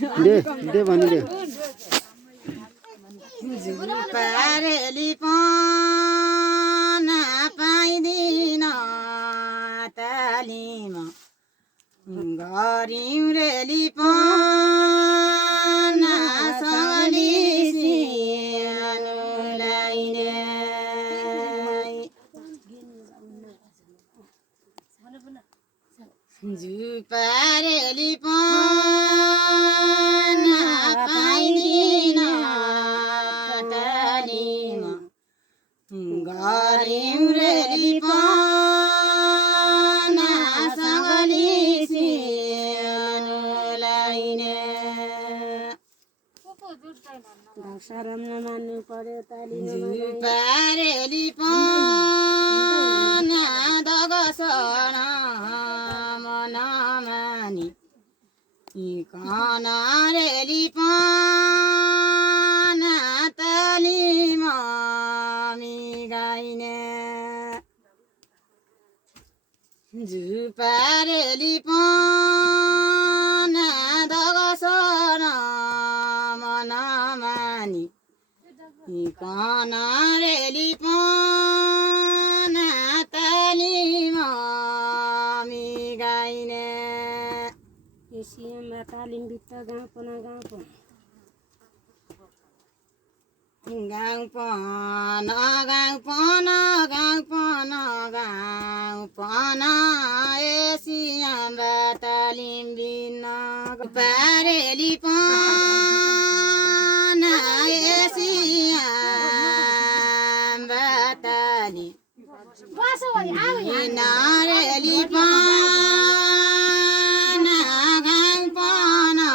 दे भनिदे पारेली पाना पाइदिन तालिमा गऱ्यौँ रेली पाना सवली सियानुलाई नै पारेली पाना पाइदिन तालिमा गऱ्यौँ रेली पाना सगली सियानुलाई नै शरम नमान्नु पर्यो ताली पारेली पाना दगसन मनमानी कनारेली पाना तालिमा मिगाइने पारेली पाना दगसन मनमानी कनारेली पाना तालिमा मिगाइने एसियममा तालिम बित्त गाउँ पना एसियममा तालिम बिन्न पारेली पाना एसियममा तालिम नारेली पाना गाउँ पाना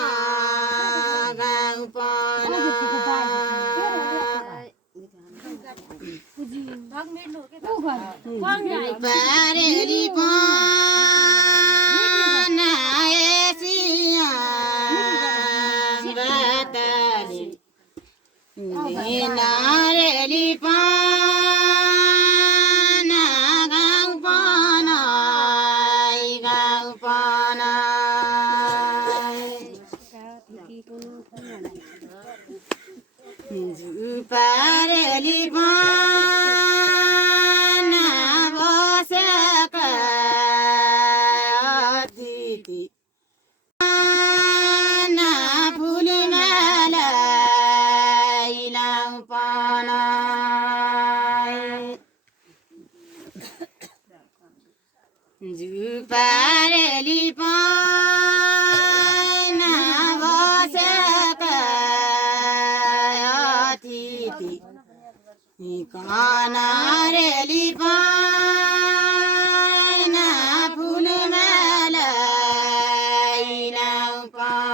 पारेली पाना एसियममा तालिम नारेली पाना गाउँ पाना पारेली पाना बसेका अतिथि पाना फुलमाला लाउँ पाना पारेली पाना बसेका अतिथि कनारेली पाना फुलमाला लाउँ पाना